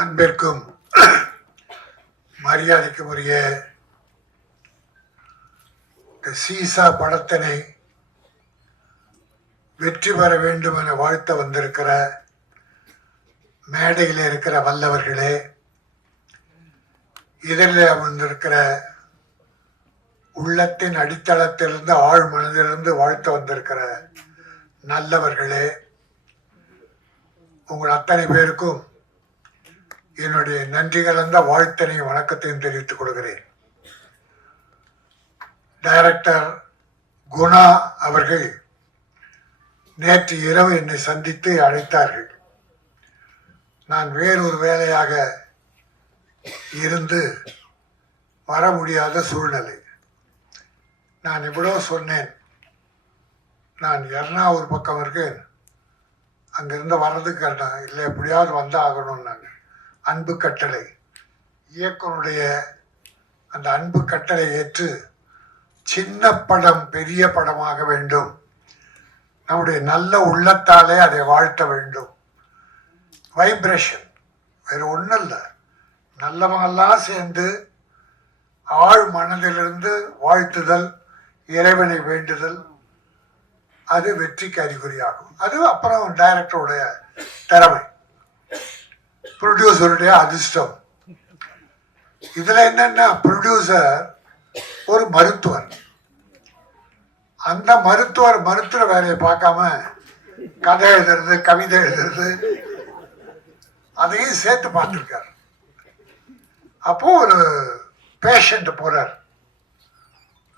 அன்பிற்கும் மரியாதைக்கும் உரிய சீசா படத்தினை வெற்றி பெற வேண்டும் என வாழ்த்த வந்திருக்கிற மேடையில் இருக்கிற வல்லவர்களே, இதில் வந்திருக்கிற உள்ளத்தின் அடித்தளத்திலிருந்து ஆழ் மனதிலிருந்து வாழ்த்த வந்திருக்கிற நல்லவர்களே, உங்கள் அத்தனை பேருக்கும் என்னுடைய நன்றி கலந்த வாழ்த்தினையும் வணக்கத்தையும் தெரிவித்துக் கொள்கிறேன். டைரக்டர் குணா அவர்கள் நேற்று இரவு என்னை சந்தித்து அழைத்தார்கள். நான் வேறொரு வேலையாக இருந்து வர முடியாத சூழ்நிலை. நான் இவ்வளோ சொன்னேன், நான் எர்ணாவூர் பக்கம் இருக்கேன், அங்கிருந்து வர்றதுக்கு இல்லை எப்படியாவது வந்து ஆகணும். நான் அன்பு கட்டளை இயக்குனுடைய அந்த அன்பு கட்டளை ஏற்று சின்ன படம் பெரிய படமாக வேண்டும், நம்முடைய நல்ல உள்ளத்தாலே அதை வாழ்த்த வேண்டும். வைப்ரேஷன் வேறு ஒன்றும் இல்லை, நல்லவங்கெல்லாம் சேர்ந்து ஆழ் மனதிலிருந்து வாழ்த்துதல், இறைவனை வேண்டுதல், அது வெற்றிக்கு அறிகுறியாகும். அது அப்புறம் டைரக்டருடைய திறமை, ப்ரொடியூசருடைய அதிர்ஷ்டம். இதுல என்னன்னா, ப்ரொடியூசர் ஒரு மருத்துவர். அந்த மருத்துவ வேலையை பார்க்காம கதை எழுதுறது, கவிதை எழுதுறது, அதையும் சேர்த்து பார்த்துருக்காரு. அப்போ ஒரு பேஷண்ட் போறார்,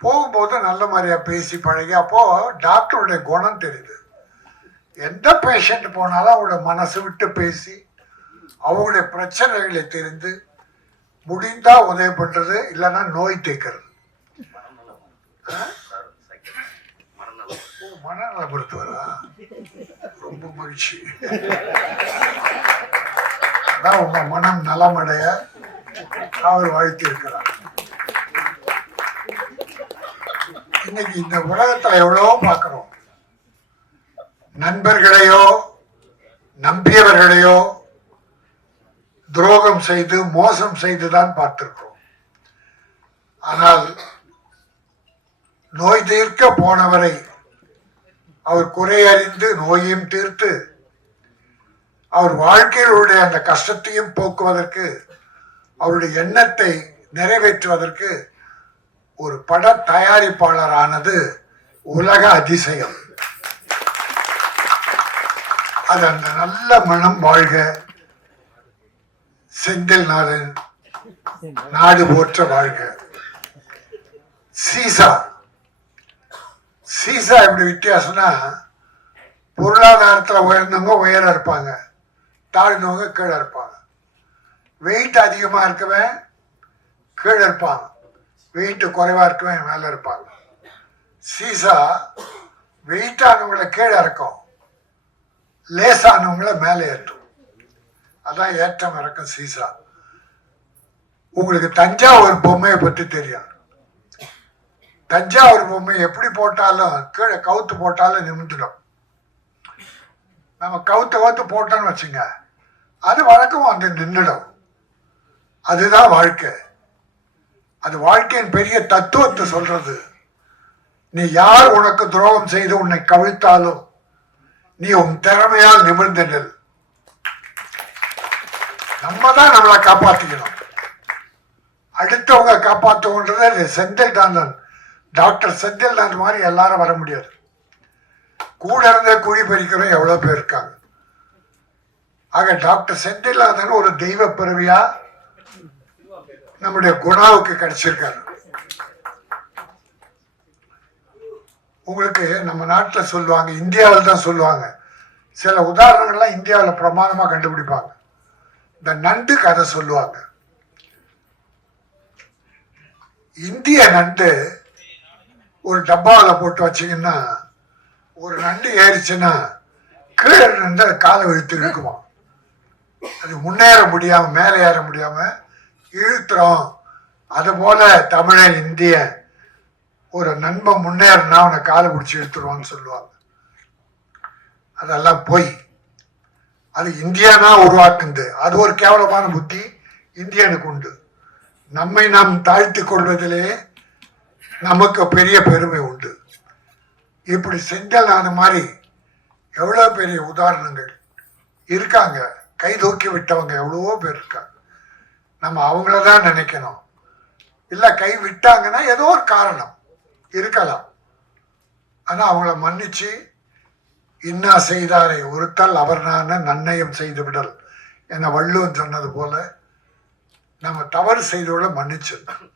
போகும்போது நல்ல மாதிரியா பேசி பழகி, அப்போ டாக்டருடைய குணம் தெரியுது. எந்த பேஷண்ட் போனாலும் அவங்களோட மனசு விட்டு பேசி அவங்களுடைய பிரச்சனைகளை தெரிந்து முடிந்தா உதவி பண்றது, இல்லைன்னா நோய் தேக்கிறது. மனநல மருத்துவரா? ரொம்ப மகிழ்ச்சி. அதான் உங்க மனம் நலமடைய அவர் வாழ்த்தி இருக்கிறார். இன்னைக்கு இந்த உலகத்துல எவ்வளவோ பார்க்கிறோம். நண்பர்களையோ நம்பியவர்களையோ துரோகம் செய்து மோசம் செய்துதான் பார்த்திருக்கிறோம். ஆனால் நோய் தீர்க்க போனவரை அவர் குறையறிந்து நோயையும் தீர்த்து அவர் வாழ்க்கையிலுடைய அந்த கஷ்டத்தையும் போக்குவதற்கு, அவருடைய எண்ணத்தை நிறைவேற்றுவதற்கு ஒரு பட தயாரிப்பாளரானது உலக அதிசயம். அது அந்த நல்ல மனம் வாழ்க, செந்தில் நாடு போற்ற வாழ்க. சீசா எப்படி வித்தியாசம்னா, பொருளாதாரத்தில் உயர்ந்தவங்க உயர இருப்பாங்க, தாழ்ந்தவங்க கீழே இருப்பாங்க. வெயிட் அதிகமாக இருக்கவன் கீழே இருப்பாங்க, வெயிட் குறைவா இருக்கவன் மேலே இருப்பாங்க. சீசா வெயிட்டானவங்களை கீழே இருக்கும், லேசானவங்களை மேலே ஏற்றும். அதான் ஏற்றம் இறக்கம் சீசா. உங்களுக்கு தஞ்சாவூர் பொம்மையை பற்றி தெரியும். தஞ்சாவூர் பொம்மை எப்படி போட்டாலும் கீழே கவுத்து போட்டாலும் நிமிந்துடும். நம்ம கவுத்து போட்டோன்னு வச்சுங்க, அது வழக்கம் வந்து நின்றுடும். அதுதான் வாழ்க்கை. அது வாழ்க்கையின் பெரிய தத்துவத்தை சொல்றது. நீ யார் உனக்கு துரோகம் செய்து உன்னை கவிழ்த்தாலும் நீ உன் திறமையால் நிமிர்ந்து நெல். நம்ம தான் நம்மளை காப்பாற்றிக்கணும். அடுத்தவங்க காப்பாற்றுன்றது செந்தில் தாண்டன், டாக்டர் செந்தில் தாண்டன் மாதிரி எல்லாரும் வர முடியாது. கூட இருந்த குழி பறிக்கிறோம் எவ்வளோ பேர் இருக்காங்க. ஆக டாக்டர் செந்தில் தாண்டன் ஒரு தெய்வ பிறவியா நம்முடைய குணாவுக்கு கிடைச்சிருக்காரு. உங்களுக்கு நம்ம நாட்டில் சொல்லுவாங்க, இந்தியாவில் தான் சொல்லுவாங்க, சில உதாரணங்கள்லாம் இந்தியாவில் பிரமாதமாக கண்டுபிடிப்பாங்க. இந்த நண்டு கதை சொல்லுவாங்க. இந்திய நண்டு ஒரு டப்பாவில் போட்டு வச்சிங்கன்னா, ஒரு நண்டு ஏறிச்சுன்னா கீழே நின்று காலை இழுத்து இழுக்குமா. அது முன்னேற முடியாம மேலே ஏற முடியாம இழுத்துறோம். அதுபோல தமிழன் இந்திய ஒரு நண்பன் முன்னேறினா அவனை காலை பிடிச்சி இழுத்துருவான்னு சொல்லுவாங்க. அதெல்லாம் போய் அது இந்தியானா உருவாக்குது. அது ஒரு கேவலமான புத்தி இந்தியனுக்கு உண்டு. நம்மை நாம் தாழ்த்தி கொள்வதிலே நமக்கு பெரிய பெருமை உண்டு. இப்படி செஞ்சல் ஆன மாதிரி எவ்வளோ பெரிய உதாரணங்கள் இருக்காங்க. கை தூக்கி விட்டவங்க எவ்வளவோ பேர் இருக்காங்க. நம்ம அவங்கள தான் நினைக்கணும். இல்லை கை விட்டாங்கன்னா ஏதோ ஒரு காரணம் இருக்கலாம். ஆனால் அவங்கள மன்னிச்சு இன்னா செய்தாரை ஒருத்தல் அவர் நான நன்னயம் செய்து விடல் என வள்ளுவன் சொன்னது போல நம்ம தவறு செய்தோட மன்னிச்சிடணும்.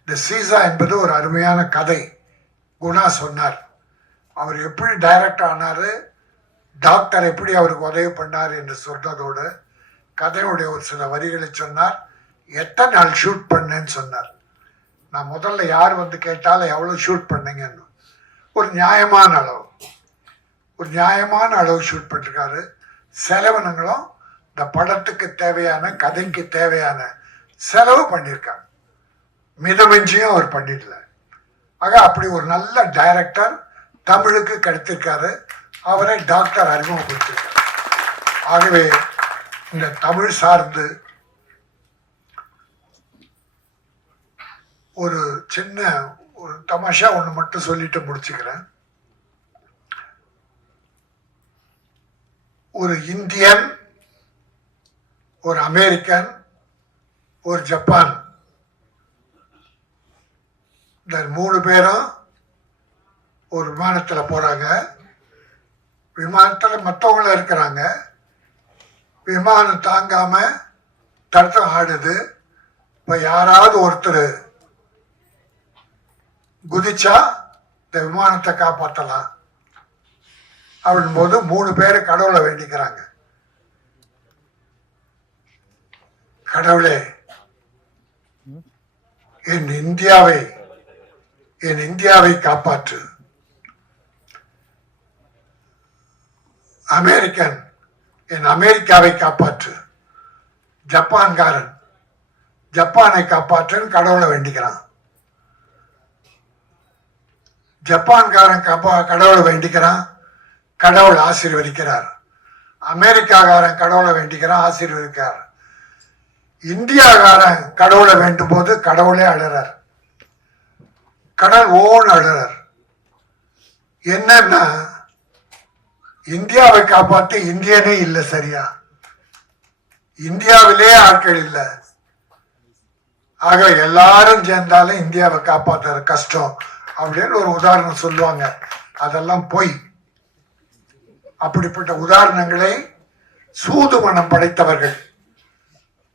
இந்த சீசா என்பது ஒரு அருமையான கதை. குணா சொன்னார். அவர் எப்படி டைரக்டர் ஆனார், டாக்டர் எப்படி அவருக்கு உதவி பண்ணார் என்று சொன்னதோடு கதையுடைய ஒரு சில வரிகளை சொன்னார். எத்தனை நாள் ஷூட் பண்ணேன்னு சொன்னார். நான் முதல்ல யார் வந்து கேட்டாலும் எவ்வளோ ஷூட் பண்ணீங்கன்னு ஒரு நியாயமான அளவு ஷூட் பண்ணிருக்காரு. செலவினங்களும் இந்த படத்துக்கு தேவையான கதைக்கு தேவையான செலவு பண்ணியிருக்காங்க. மிதமிஞ்சியும் அவர் பண்ணிடல. ஆக அப்படி ஒரு நல்ல டைரக்டர் தமிழுக்கு கிடைத்திருக்காரு. அவரை டாக்டர் அறிமுகப்படுத்திருக்காரு. ஆகவே இந்த தமிழ் சார்ந்து ஒரு சின்ன ஒரு தமாஷா ஒன்று மட்டும் சொல்லிட்டு முடிச்சுக்கிறேன். ஒரு இந்தியன், ஒரு அமெரிக்கன், ஒரு ஜப்பான், இந்த 3 பேரும் ஒரு விமானத்தில் போகிறாங்க. விமானத்தில் மற்றவங்களும் இருக்கிறாங்க. விமானம் தாங்காமல் தடுத்தம் ஆடுது. இப்போ யாராவது ஒருத்தர் குதிச்சா இந்த விமானத்தை காப்பாற்றலாம் அப்படின் போது 3 பேர் கடவுளை வேண்டிக்கிறாங்க. கடவுளே, என் இந்தியாவை காப்பாற்று. அமெரிக்கன், என் அமெரிக்காவை காப்பாற்று. ஜப்பான்காரன், ஜப்பானை காப்பாற்றுன்னு கடவுளை வேண்டிக்கிறான். ஜப்பான்காரன் கடவுளை வேண்டிக்கிறான், கடவுள் ஆசீர்வதிக்கிறார். அமெரிக்காக்காரன் கடவுளை வேண்டிக்கிறான், ஆசீர்வதிக்கிறார். இந்தியாக்காரன் கடவுளை வேண்டும் போது கடவுளே அழுறார். கடவுள் ஓன் அழுறார். என்னன்னா இந்தியாவை காப்பாற்ற இந்தியனே இல்லை. சரியா, இந்தியாவிலே ஆட்கள் இல்லை. ஆக எல்லாரும் சேர்ந்தாலும் இந்தியாவை காப்பாற்றுறது கஷ்டம் அப்படின்னு ஒரு உதாரணம் சொல்லுவாங்க. அதெல்லாம் போய் அப்படிப்பட்ட உதாரணங்களை சூது மனம் படைத்தவர்கள்,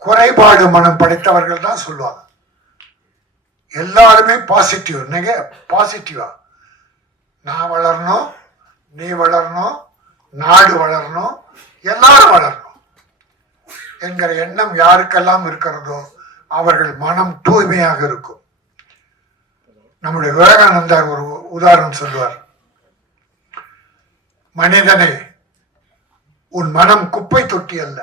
குறைபாடு மனம் படைத்தவர்கள் தான் சொல்லுவாங்க. எல்லாருமே பாசிட்டிவா நான் வளரணும், நீ வளரணும், நாடு வளரணும், எல்லாரும் வளரணும் என்கிற எண்ணம் யாருக்கெல்லாம் இருக்கிறதோ அவர்கள் மனம் தூய்மையாக இருக்கும். நம்முடைய விவேகானந்தர் ஒரு உதாரணம் சொல்லுவார். மனிதனே, உன் மனம் குப்பை தொட்டி அல்ல.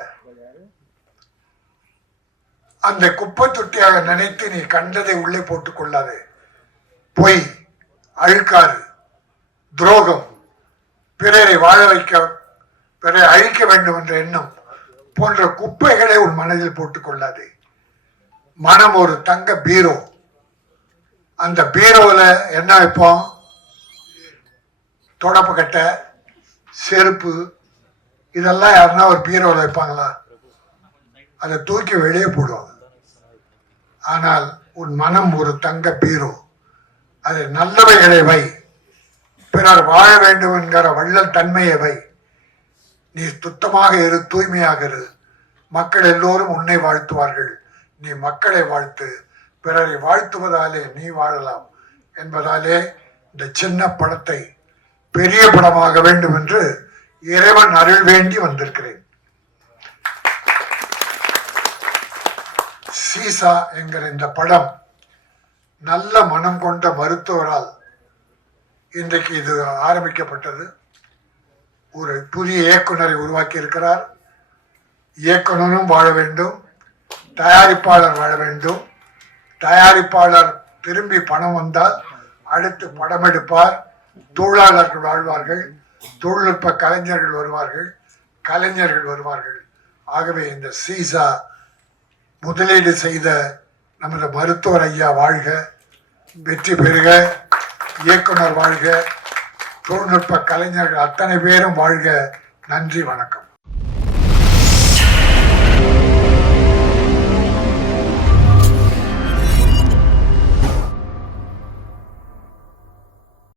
அந்த குப்பை தொட்டியாக நினைத்து நீ கண்டதை உள்ளே போட்டுக் கொள்ளாதே. பொய், அழுக்காறு, துரோகம், பிறரை வாழ வைக்க, பிறரை அழிக்க வேண்டும் என்ற எண்ணம் போன்ற குப்பைகளை உன் மனதில் போட்டுக் கொள்ளாதே. மனம் ஒரு தங்க பீரோ. அந்த பீரோவில் என்ன வைப்போம்? தொடப்பு கட்டை, செருப்பு, இதெல்லாம் யாருன்னா ஒரு பீரோவில் வைப்பாங்களா? அதை தூக்கி வெளியே போடுவாங்க. ஆனால் உன் மனம் ஒரு தங்க பீரோ. அதை நல்லவைகளை வை, பிறர் வாழ வேண்டும் என்கிற வள்ளல் தன்மையை வை. நீ சுத்தமாக இரு, தூய்மையாக இரு. மக்கள் எல்லோரும் உன்னை வாழ்த்துவார்கள். நீ மக்களை வாழ்த்து. பிறரை வாழ்த்துவதாலே நீ வாழலாம் என்பதாலே இந்த சின்ன படத்தை பெரிய படமாக வேண்டும் என்று இறைவன் அருள் வேண்டி வந்திருக்கிறேன். சீசா என்கிற இந்த படம் நல்ல மனம் கொண்ட மருத்துவரால் இன்றைக்கு இது ஆரம்பிக்கப்பட்டது. ஒரு புதிய இயக்குனரை உருவாக்கி இருக்கிறார். இயக்குனரும் வாழ வேண்டும், தயாரிப்பாளர் வாழ வேண்டும். தயாரிப்பாளர் திரும்பி பணம் வந்தால் அடுத்து படம் எடுப்பார். தொழிலாளர்கள் வாழ்வார்கள், தொழில்நுட்ப கலைஞர்கள் வருவார்கள், கலைஞர்கள் வருவார்கள். ஆகவே இந்த சீசா முதலீடு செய்த நமது மருத்துவர் ஐயா வாழ்க, வெற்றி பெறுக, இயக்குனர் வாழ்க, தொழில்நுட்ப கலைஞர்கள் அத்தனை பேரும் வாழ்க. நன்றி, வணக்கம்.